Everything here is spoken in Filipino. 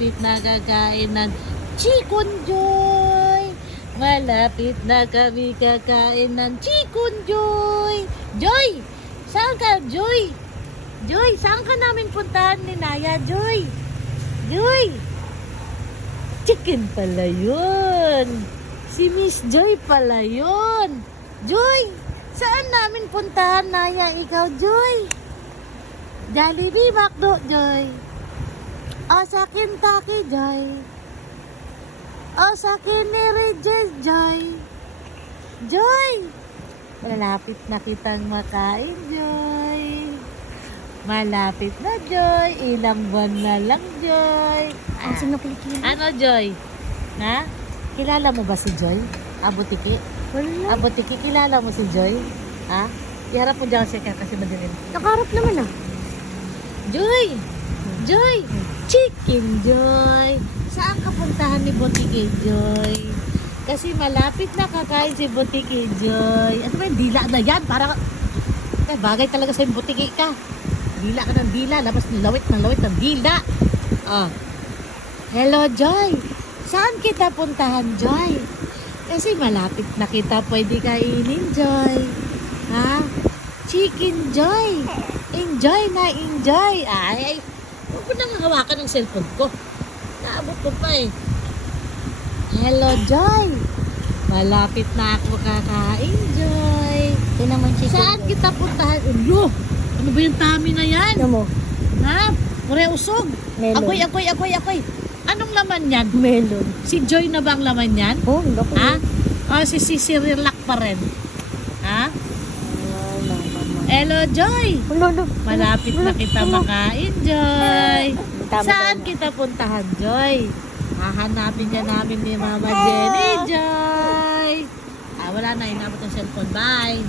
Malapit na kakain ng Chikon Joy. Malapit na kami kakain ng Chikon Joy. Joy! Saan ka, Joy? Joy, saan ka namin puntahan ni Naya, Joy? Joy! Chicken pala yun. Si Miss Joy pala yun. Joy! Saan namin puntahan, Naya? Ikaw, Joy? Jollibee, McDo, Joy. O sa Kentucky, Joy. O sa Kiniriges, Joy. Joy! Malapit na kitang makain, Joy. Malapit na, Joy. Ilang buwan na lang, Joy. Asin na pelikula. Ano, Joy? Na? Kilala mo ba si Joy? Abutiki? Wala. Abutiki, kilala mo si Joy? Ha? Iharap mo dyan siya kasi madilim. Nakarap naman ah. Joy! Joy! Chicken Joy! Saan ka puntahan ni Butiki Joy? Kasi malapit na kakain si Butiki Joy. Ano ba yung dila na yan? Para bagay talaga sa Butiki ka. Dila ka ng dila. Labas ng lawit ng dila. Oh. Hello Joy! Saan kita puntahan Joy? Kasi malapit na kita pwede kainin Joy. Ha? Chicken Joy! Enjoy na enjoy! Ay, huwag mo nang hawakan ng cellphone ko. Naabot ko pa eh. Hello Joy! Malapit na ako kakain Joy. Ito naman chicken. Saan kita puntahan? Ulo! Ano ba yung tummy na yan? Ano mo? Ha? Pure usog. Melon. Akoy. Anong laman yan? Melon. Si Joy na ba ang laman yan? Oh, hindi ko. Ha? O si Relax pa rin? Ha? Hello Joy! Ulo. Malapit na kita makain Joy. Tama, Saan tama. kita puntahan Joy? Hahanapin niya namin ni Mama Jenny Joy. Wala na, inabot ang cellphone. Bye!